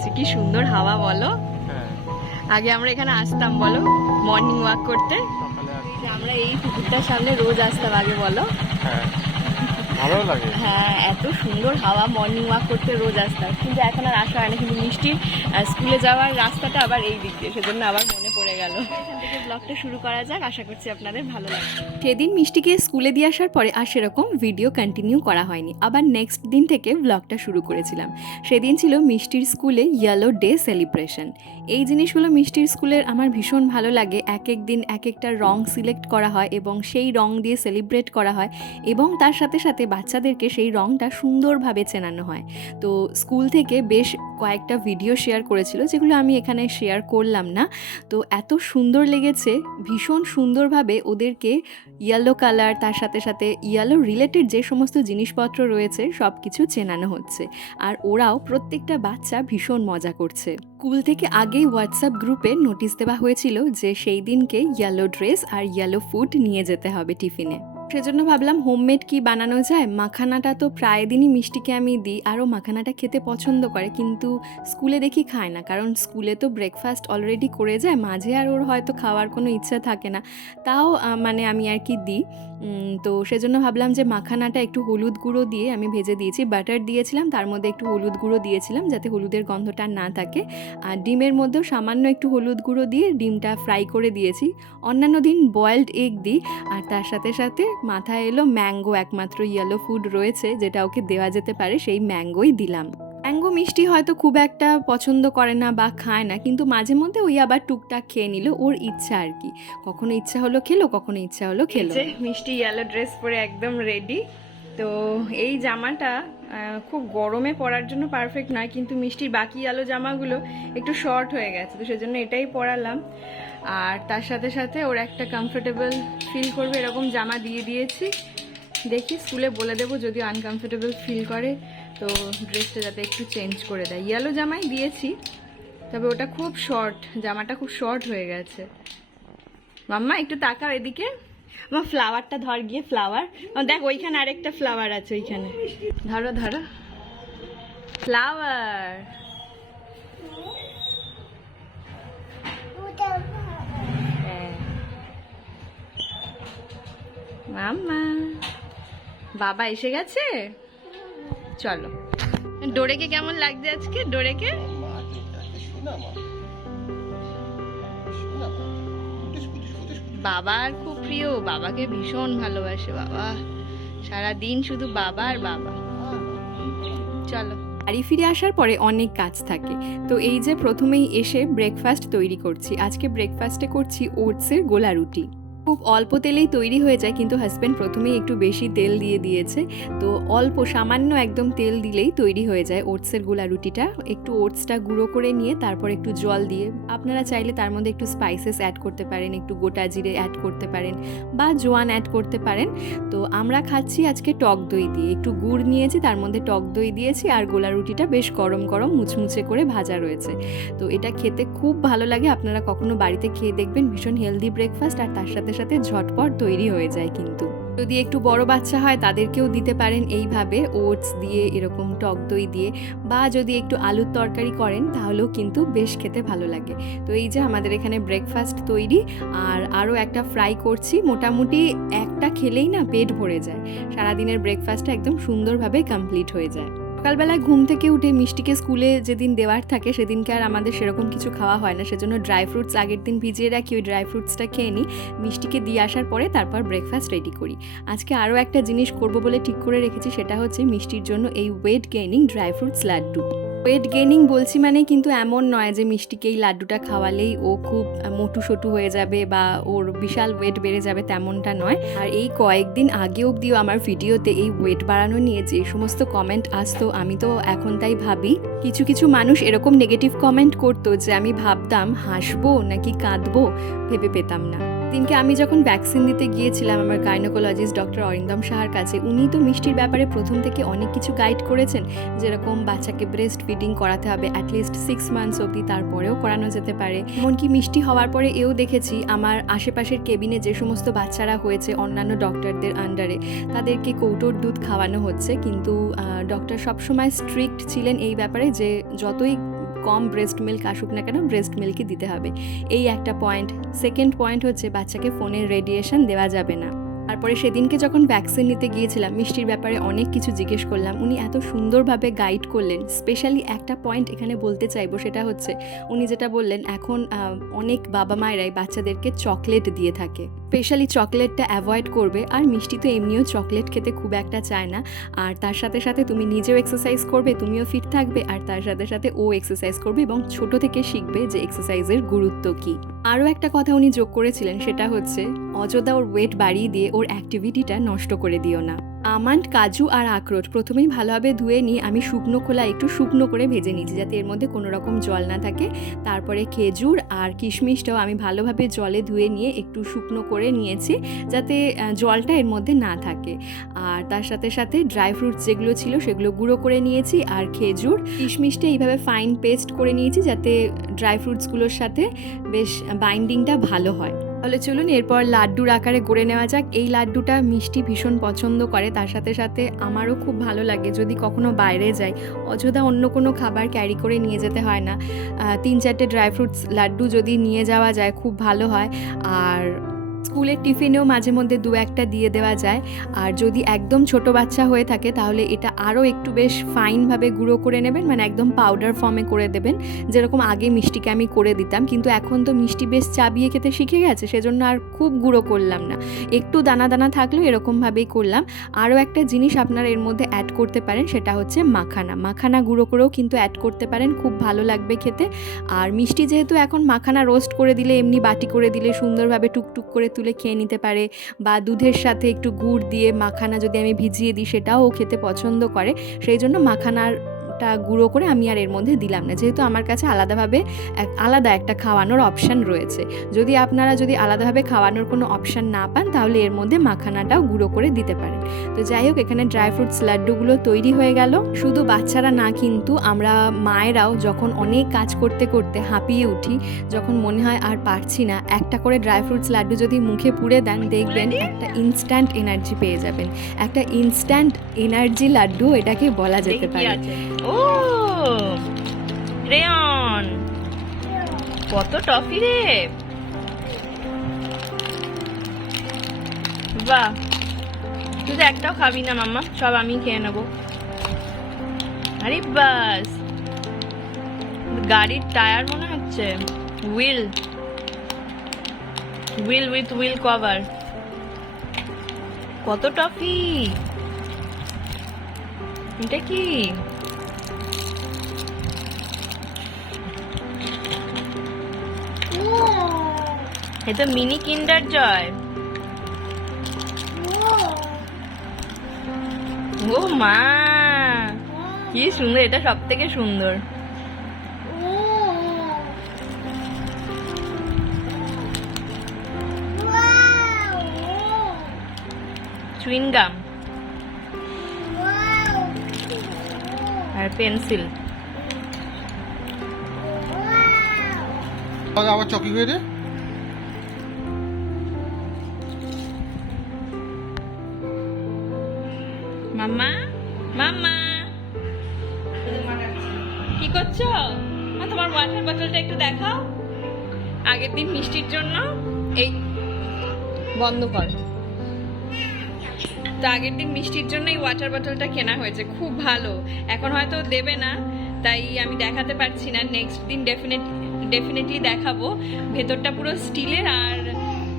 একটু কি সুন্দর হাওয়া বলো। হ্যাঁ। আগে আমরা এখানে আসতাম বলো মর্নিং ওয়াক করতে। আমরা এই পুকুরটার সামনে রোজ আসতাম আগে বলো। হ্যাঁ। ভালো লাগে। হ্যাঁ এত সুন্দর হাওয়া মর্নিং ওয়াক করতে রোজ আসতাম। কিন্তু এখন আর আসা হয় না কিন্তু মিষ্টি স্কুলে যাওয়ার রাস্তাটা আবার এই দিক দিয়ে সেজন্য আবার মনে গেল। ব্লগটা শুরু করা যাক, আশা করছি আপনাদের ভালো লাগবে। সেদিন মিষ্টিকে স্কুলে দিয়ে আসার পরে আর সেরকম ভিডিও কন্টিনিউ করা হয়নি। আবার নেক্সট দিন থেকে ব্লগটা শুরু করেছিলাম। সেদিন ছিল মিষ্টির স্কুলে ইয়েলো ডে সেলিব্রেশন এই জিনিসগুলো মিষ্টির স্কুলের আমার ভীষণ ভালো লাগে। এক এক দিন এক একটা রং সিলেক্ট করা হয় এবং সেই রং দিয়ে সেলিব্রেট করা হয় এবং তার সাথে সাথে বাচ্চাদেরকে সেই রংটা সুন্দরভাবে চেনানো হয়। তো স্কুল থেকে বেশ কয়েকটা ভিডিও শেয়ার করেছিল, যেগুলো আমি এখানে শেয়ার করলাম না। তো এত সুন্দর লেগেছে, ভীষণ সুন্দরভাবে ওদেরকে ইয়েলো কালার তার সাথে সাথে ইয়েলো রিলেটেড যে সমস্ত জিনিসপত্র রয়েছে সব কিছু চেনানো হচ্ছে। আর ওরাও প্রত্যেকটা বাচ্চা ভীষণ মজা করছে। স্কুল থেকে আগেই হোয়াটসঅ্যাপ গ্রুপে নোটিশ দেওয়া হয়েছিল যে সেই দিনকে ইয়েলো ড্রেস আর ইয়েলো ফুড নিয়ে যেতে হবে টিফিনে সেজন্য ভাবলাম হোমমেড কি বানানো যায়? মাখানাটা তো প্রায় দিনই মিষ্টিকে আমি দিই। আরও মাখানাটা খেতে পছন্দ করে, কিন্তু স্কুলে দেখি খায় না। কারণ স্কুলে তো ব্রেকফাস্ট অলরেডি করে যায়, মাঝে আর ওর হয়তো খাওয়ার কোনো ইচ্ছা থাকে না। তাও মানে আমি আর কি দিই। তো সেজন্য ভাবলাম যে মাখানাটা একটু হলুদ গুঁড়ো দিয়ে আমি ভেজে দিয়েছি। বাটার দিয়েছিলাম, তার মধ্যে একটু হলুদ গুঁড়ো দিয়েছিলাম যাতে হলুদের গন্ধটা না থাকে। আর ডিমের মধ্যেও সামান্য একটু হলুদ গুঁড়ো দিয়ে ডিমটা ফ্রাই করে দিয়েছি। অন্যান্য দিন বয়েলড এগ দিই, আর তার সাথে সাথে মাথায় এলো ম্যাঙ্গো একমাত্র ইয়েলো ফুড রয়েছে যেটা ওকে দেওয়া যেতে পারে সেই ম্যাঙ্গোই দিলাম। ম্যাঙ্গো মিষ্টি হয়তো খুব একটা পছন্দ করে না বা খায় না কিন্তু মাঝে মধ্যে ওই আবার টুকটাক খেয়ে নিল ওর ইচ্ছা আর কি। কখনো ইচ্ছা হলো খেলো কখনো ইচ্ছা হলো খেলো মিষ্টি ইয়েলো ড্রেস পরে একদম রেডি তো এই জামাটা খুব গরমে পরার জন্য পারফেক্ট নয় কিন্তু মিষ্টির বাকি আলো জামাগুলো একটু শর্ট হয়ে গেছে তো সেজন্য এটাই পরালাম। আর তার সাথে সাথে ওর একটা কমফোর্টেবল ফিল করবে, এরকম জামা দিয়ে দিয়েছি। দেখি স্কুলে বলে দেবো যদি আনকমফোর্টেবল ফিল করে, তো ড্রেসটা যাতে একটু চেঞ্জ করে দেয়। ইয়েলো জামাই দিয়েছি, তবে ওটা খুব শর্ট জামাটা খুব শর্ট হয়ে গেছে। মাম্মা, একটু তাকাও এদিকে। আমার ফ্লাওয়ারটা ধর গিয়ে ফ্লাওয়ার দেখ, ওইখানে আরেকটা ফ্লাওয়ার আছে ওইখানে। ধরো ধরো। ফ্লাওয়ার বাবা এসে গেছে? চলো। ডোরেকে কেমন লাগছে আজকে? ডোরেকে? বাবার খুব প্রিয়। বাবাকে ভীষণ ভালোবাসে বাবা। সারা দিন শুধু বাবা আর বাবা। চলো। বাড়ি ফিরে আসার পরে অনেক কাজ থাকে। তো এই যে প্রথমেই এসে ব্রেকফাস্ট তৈরি করছি। আজকে ব্রেকফাস্টে করছি ওটসের গোলা রুটি। খুব অল্প তেলেই তৈরি হয়ে যায়, কিন্তু হাজব্যান্ড প্রথমেই একটু বেশি তেল দিয়ে দিয়েছে। তো অল্প, সামান্য একদম তেল দিলেই তৈরি হয়ে যায় ওটসের গোলা রুটিটা। একটু ওটসটা গুঁড়ো করে নিয়ে তারপর একটু জল দিয়ে, আপনারা চাইলে তার মধ্যে একটু স্পাইসেস অ্যাড করতে পারেন, একটু গোটা জিরে অ্যাড করতে পারেন বা জোয়ান অ্যাড করতে পারেন। তো আমরা খাচ্ছি আজকে টক দই দিয়ে। একটু গুড় নিয়েছি, তার মধ্যে টক দই দিয়েছি আর গোলা রুটিটা বেশ গরম গরম মুচমুচে করে ভাজা রয়েছে। তো এটা খেতে খুব ভালো লাগে, আপনারা কখনো বাড়িতে খেয়ে দেখবেন ভীষণ হেলদি ব্রেকফাস্ট আর তার সাথে সাথে ঝটপট তৈরি হয়ে যায় কিন্তু। যদি একটু বড় বাচ্চা হয়, তাদেরকেও দিতে পারেন এইভাবে ওটস দিয়ে, এরকম টক দই দিয়ে, বা যদি একটু আলুর তরকারি করেন, তাহলেও কিন্তু বেশ খেতে ভালো লাগে। তো এই যে আমাদের এখানে ব্রেকফাস্ট তৈরি, আর আরও একটা ফ্রাই করছি, মোটামুটি একটা খেলেই না পেট ভরে যায়। সারাদিনের ব্রেকফাস্টটা একদম সুন্দরভাবে কমপ্লিট হয়ে যায়। সকালবেলায় ঘুম থেকে উঠে মিষ্টিকে স্কুলে যেদিন দেওয়ার থাকে, সেদিনকে আর আমাদের সেরকম কিছু খাওয়া হয় না। সেজন্য ড্রাই ফ্রুটস আগের দিন ভিজিয়ে রাখি, ওই ড্রাই ফ্রুটসটা খেয়ে নিই। মিষ্টিকে দিয়ে আসার পরে তারপর ব্রেকফাস্ট রেডি করি। আজকে আরও একটা জিনিস করব বলে ঠিক করে রেখেছি, সেটা হচ্ছে মিষ্টির জন্য এই weight gaining dry fruits laddu. Weight gaining বলছি মানে কিন্তু এমন নয় যে মিষ্টিকে এই লাড্ডুটা খাওয়ালেই ও খুব মোটু সোটু হয়ে যাবে বা ওর বিশাল ওয়েট বেড়ে যাবে তেমনটা নয়। আর এই কয়েকদিন আগে অবধিও আমার ভিডিওতে এই ওয়েট বাড়ানো নিয়ে যে সমস্ত কমেন্ট আসতো, আমি তো এখন তাই ভাবি। কিছু কিছু মানুষ এরকম নেগেটিভ কমেন্ট করতো যে আমি ভাবতাম, হাসবো নাকি কাঁদবো ভেবে পেতাম না। দিনকে আমি যখন ভ্যাকসিন দিতে গিয়েছিলাম আমার গাইনোকোলজিস্ট ডক্টর অরিন্দম সাহার কাছে, উনি তো মিষ্টির ব্যাপারে প্রথম থেকে অনেক কিছু গাইড করেছেন, যেরকম বাচ্চাকে ব্রেস্ট ফিডিং করাতে হবে অ্যাটলিস্ট সিক্স মান্থস অবধি তারপরেও করানো যেতে পারে। এমনকি মিষ্টি হওয়ার পরে এও দেখেছি, আমার আশেপাশের কেবিনে যে সমস্ত বাচ্চারা হয়েছে অন্যান্য ডক্টরদের আন্ডারে তাদেরকে কৌটোর দুধ খাওয়ানো হচ্ছে, কিন্তু ডক্টর সবসময় স্ট্রিক্ট ছিলেন এই ব্যাপারে যে, যতই কম ব্রেস্ট মিল্ক আসুক না কেন ব্রেস্ট মিল্কই দিতে হবে। এই একটা পয়েন্ট সেকেন্ড পয়েন্ট হচ্ছে বাচ্চাকে ফোনের রেডিয়েশন দেওয়া যাবে না। তারপরে সেদিনকে যখন ভ্যাকসিন নিতে গিয়েছিলাম, মিষ্টির ব্যাপারে অনেক কিছু জিজ্ঞেস করলাম। উনি এত সুন্দরভাবে গাইড করলেন। স্পেশালি একটা পয়েন্ট এখানে বলতে চাইব, সেটা হচ্ছে, উনি যেটা বললেন, এখন অনেক বাবা মায়েরাই বাচ্চাদেরকে চকলেট দিয়ে থাকে। স্পেশালি চকলেটটা অ্যাভয়েড করবে। আর মিষ্টি তো এমনিও চকলেট খেতে খুব একটা চায় না। আর তার সাথে সাথে তুমি নিজেও এক্সারসাইজ করবে, তুমিও ফিট থাকবে। আর তার সাথে সাথে ও এক্সারসাইজ করবে এবং ছোট থেকে শিখবে যে এক্সারসাইজের গুরুত্ব কী। আরও একটা কথা উনি যোগ করেছিলেন, সেটা হচ্ছে অযোধ্যা ওর ওয়েট বাড়িয়ে দিয়ে ওর অ্যাক্টিভিটিটা নষ্ট করে দিও না। আমান্ড, কাজু আর আখরোট। প্রথমেই ভালোভাবে ধুয়ে নিয়ে আমি শুকনো খোলা একটু শুকনো করে ভেজে নিয়েছি, যাতে এর মধ্যে কোনো রকম জল না থাকে। তারপরে খেজুর আর কিশমিশটাও আমি ভালোভাবে জলে ধুয়ে নিয়ে একটু শুকনো করে নিয়েছি, যাতে জলটা এর মধ্যে না থাকে। আর তার সাথে সাথে ড্রাই ফ্রুটস যেগুলো ছিল সেগুলো গুঁড়ো করে নিয়েছি আর খেজুর। কিশমিশটা এইভাবে ফাইন পেস্ট করে নিয়েছি, যাতে ড্রাই ফ্রুটসগুলোর সাথে বেশ বাইন্ডিংটা ভালো হয়। তাহলে চলুন এরপর লাড্ডুর আকারে গড়ে নেওয়া যাক। এই লাড্ডুটা মিষ্টি ভীষণ পছন্দ করে। তার সাথে সাথে আমারও খুব ভালো লাগে যদি কখনো বাইরে যাই। অযথা অন্য কোনো খাবার ক্যারি করে নিয়ে যেতে হয় না। তিন চারটে ড্রাই ফ্রুটস লাড্ডু যদি নিয়ে যাওয়া যায় খুব ভালো হয়। আর স্কুলের টিফিনেও মাঝে মধ্যে দু একটা দিয়ে দেওয়া যায়। আর যদি একদম ছোট বাচ্চা হয়ে থাকে, তাহলে এটা আরও একটু বেশ ফাইনভাবে গুঁড়ো করে নেবেন মানে একদম পাউডার ফর্মে করে দেবেন। যেরকম আগে মিষ্টিকে আমি করে দিতাম, কিন্তু এখন তো মিষ্টি বেশ চাবিয়ে খেতে শিখে গেছে, সেজন্য আর খুব গুঁড়ো করলাম না। একটু দানা দানা থাকলেও এরকমভাবেই করলাম। আরও একটা জিনিস আপনারা এর মধ্যে অ্যাড করতে পারেন, সেটা হচ্ছে মাখানা। মাখানা গুঁড়ো করেও কিন্তু অ্যাড করতে পারেন, খুব ভালো লাগবে খেতে। আর মিষ্টি যেহেতু এখন মাখানা রোস্ট করে দিলে, এমনি বাটি করে দিলে সুন্দরভাবে টুকটুক করে তুলে খেয়ে নিতে পারে বা দুধের সাথে একটু গুড় দিয়ে মাখানা যদি আমি ভিজিয়ে দিই সেটাও খেতে পছন্দ করে। সেই জন্য মাখানারটা গুঁড়ো করে আমি আর এর মধ্যে দিলাম না। যেহেতু আমার কাছে আলাদাভাবে আলাদা একটা খাওয়ানোর অপশান রয়েছে। যদি আপনারা যদি আলাদাভাবে খাওয়ানোর কোনো অপশান না পান তাহলে এর মধ্যে মাখানাটাও গুঁড়ো করে দিতে পারেন। তো যাই হোক এখানে ড্রাই ফ্রুটস লাড্ডুগুলো তৈরি হয়ে গেল। শুধু বাচ্চারা না কিন্তু আমরা মায়েরাও যখন অনেক কাজ করতে করতে হাঁপিয়ে উঠি যখন মনে হয় আর পারছি না একটা করে ড্রাই ফ্রুটস লাড্ডু যদি মুখে পুড়ে দেন দেখবেন একটা ইনস্ট্যান্ট এনার্জি পেয়ে যাবেন। একটা ইনস্ট্যান্ট এনার্জি লাড্ডু এটাকে বলা যেতে পারে। ও রেয়ন কত টফি রে? বাহ! তুই তো একটাও খাবি না, মাম্মা। সব আমি খেয়ে নেব। আরে বাস! গাড়ির টায়ার মনে হচ্ছে। Wheel wheel with wheel cover কত টফি এটা কি? এটা মিনি কিন্ডার জয়। ও মা, কি সুন্দর, এটা সব থেকে সুন্দর চুইনগাম আর পেন্সিল। আবার চকি হয়ে মাম্মা মাম্মা কি করছ? তোমার ওয়াটার বটলটা একটু দেখাও। আগের দিন মিষ্টির জন্য এই বন্ধ কর। তো আগের দিন মিষ্টির জন্য এই ওয়াটার বটলটা কেনা হয়েছে, খুব ভালো। এখন হয়তো দেবে না, তাই আমি দেখাতে পারছি না। নেক্সট দিন ডেফিনেট ডেফিনেটলি দেখাবো। ভেতরটা পুরো স্টিলের আর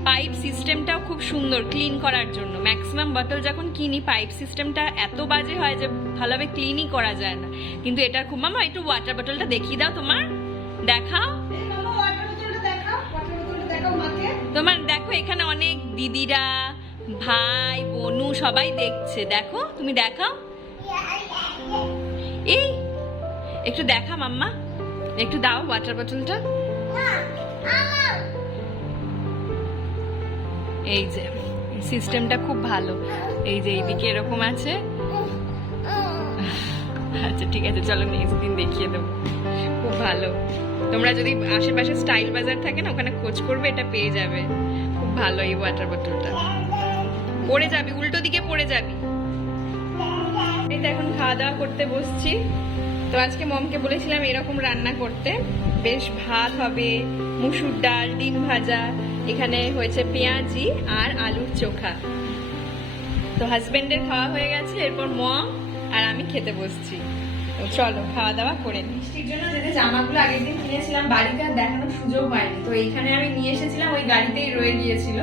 পাইপ সিস্টেমটাও খুব সুন্দর ক্লিন করার জন্য। ম্যাক্সিমাম বোতল যখন কিনি পাইপ সিস্টেমটা এত বাজে হয় যে ভালোভাবে ক্লিনই করা যায় না। কিন্তু এটা খুব মামা একটু ওয়াটার বোতলটা দেখিয়ে দাও তোমার। দেখাও। তোমার দেখো এখানে অনেক দিদিরা ভাই বোনু সবাই দেখছে। দেখো তুমি দেখাও। এই একটু দেখা মাম্মা। একটু দাও ওয়াটার বোতলটা এই যে সিস্টেমটা খুব ভালো। এই যে এইদিকে এরকম আছে। আচ্ছা ঠিক আছে, চলো নেক্সট দিন দেখিয়ে দেবো। খুব ভালো। তোমরা যদি আশেপাশে স্টাইল বাজার থাকে না, ওখানে খোঁজ করবে, এটা পেয়ে যাবে। খুব ভালো এই ওয়াটার বোতলটা পড়ে যাবি, উল্টো দিকে পড়ে যাবি। এই তো এখন খাওয়া দাওয়া করতে বসছি। তো আজকে মমকে বলেছিলাম এরকম রান্না করতে। বেশ ভাত হবে, মুসুর ডাল, ডিম ভাজা, এখানে হয়েছে পেঁয়াজি আর আলুর চোখা। তো হাজবেন্ডের খাওয়া হয়ে গেছে, এরপর মম আর আমি খেতে বসছি। তো চলো খাওয়া দাওয়া করে নিই বৃষ্টির জন্য যে যে জামাগুলো আগের দিন কিনেছিলাম, বাড়িতে আর দেখানোর সুযোগ পাইনি। তো এখানে আমি নিয়ে এসেছিলাম, ওই গাড়িতেই রয়ে গিয়েছিল।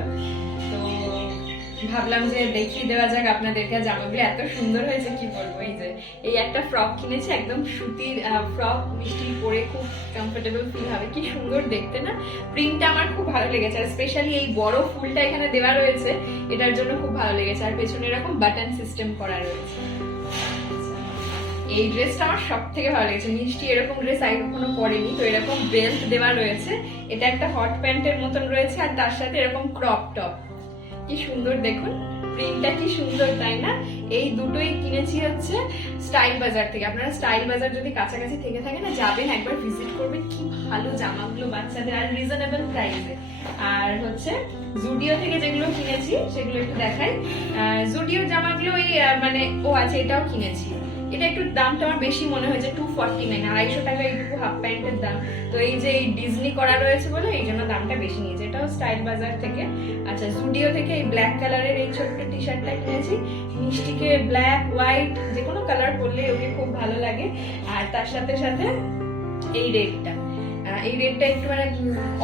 ভাবলাম যে দেখিয়ে দেওয়া যাক আপনাদেরকে জামাগুলো এত সুন্দর হয়েছে, কি বলব? এই যে, এই একটা ফ্রক কিনেছি, একদম সুতির ফ্রক মিষ্টি পরে খুব কমফোর্টেবল ফিল হবে। কি সুন্দর দেখতে, না? প্রিন্টটা আমার খুব ভালো লেগেছে, আর স্পেশালি এই বড় ফুলটা এখানে দেওয়া রয়েছে, এটার জন্য খুব ভালো লেগেছে। আর পেছনে এরকম বাটন সিস্টেম করা রয়েছে। এই ড্রেসটা আমার সব থেকে ভালো লেগেছে। মিষ্টি এরকম ড্রেস আগে কখনো পরেনি, তো এরকম বেল্ট দেওয়া রয়েছে। এটা একটা হট প্যান্টের মতন রয়েছে, আর তার সাথে এরকম ক্রপ টপ কি সুন্দর দেখুন প্রিন্টটা কি সুন্দর, তাই না? এই দুটোই কিনেছি হচ্ছে স্টাইল বাজার থেকে। আপনারা স্টাইল বাজার যদি কাছাকাছি থেকে থাকে না, যাবেন, একবার ভিজিট করবেন। কি ভালো জামাগুলো বাচ্চাদের আর রিজনেবল প্রাইসে আর হচ্ছে জুডিও থেকে যেগুলো কিনেছি, সেগুলো একটু দেখাই। জুডিও জামাগুলো ওই মানে ও আছে, এটাও কিনেছি। এটা একটু দামটা আমার বেশি মনে হয়েছে টু ফর্টি নাইন আড়াইশো টাকা এইটুকু হাফ প্যান্টের দাম। তো এই যে এই ডিজনি করা রয়েছে বলে, এই জন্য দামটা বেশি নিয়েছে। এটাও স্টাইল বাজার থেকে। আচ্ছা জুডিও থেকে এই ব্ল্যাক কালারের এই ছোট্ট টি শার্টটা কিনেছি। মিষ্টিকে ব্ল্যাক হোয়াইট যে কোনো কালার পরলে ওকে খুব ভালো লাগে। আর তার সাথে সাথে এই রেডটা এই রেডটা একটু মানে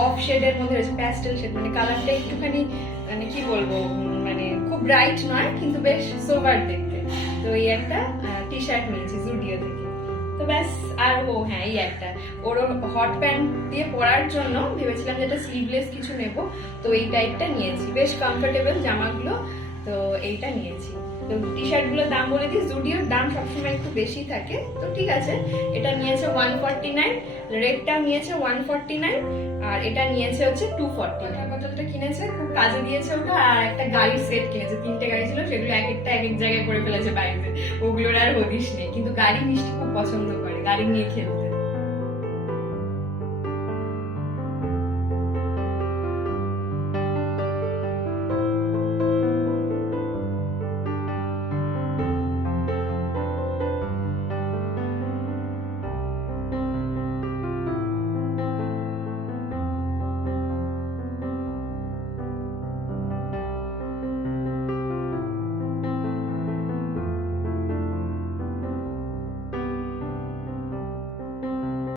অফ শেডের মধ্যে রয়েছে প্যাস্টেল শেড মানে কালারটা একটুখানি মানে কি বলব মানে খুব ব্রাইট নয়, কিন্তু বেশ সোভার দেখতে। তো এই একটা টি শার্ট নিয়েছি জুডিও থেকে। তো ব্যাস, আর ও হ্যাঁ এই একটা। ওর হট প্যান্ট দিয়ে পরার জন্য ভেবেছিলাম যে এটা স্লিভলেস কিছু নেব। তো এই টাইপটা নিয়েছি। বেশ কমফোর্টেবল জামাগুলো, তো এইটা নিয়েছি। তো টি শার্টগুলোর দাম বলে দিই জুডিওর দাম সবসময় একটু বেশি থাকে। তো ঠিক আছে এটা নিয়েছে ওয়ান ফর্টি নাইন রেডটা নিয়েছে ওয়ান ফর্টি নাইন আর এটা নিয়েছে হচ্ছে টু ফর্টি বোতলটা কিনেছে? খুব কাজে দিয়েছে ওটা আর একটা গাড়ির সেট কিনেছে তিনটে গাড়ি ছিল সেগুলো এক একটা এক এক জায়গায় করে ফেলেছে বাড়িতে। ওগুলোর আর হদিস নেই কিন্তু গাড়ি মিষ্টি খুব পছন্দ করে গাড়ি নিয়ে খেলতে।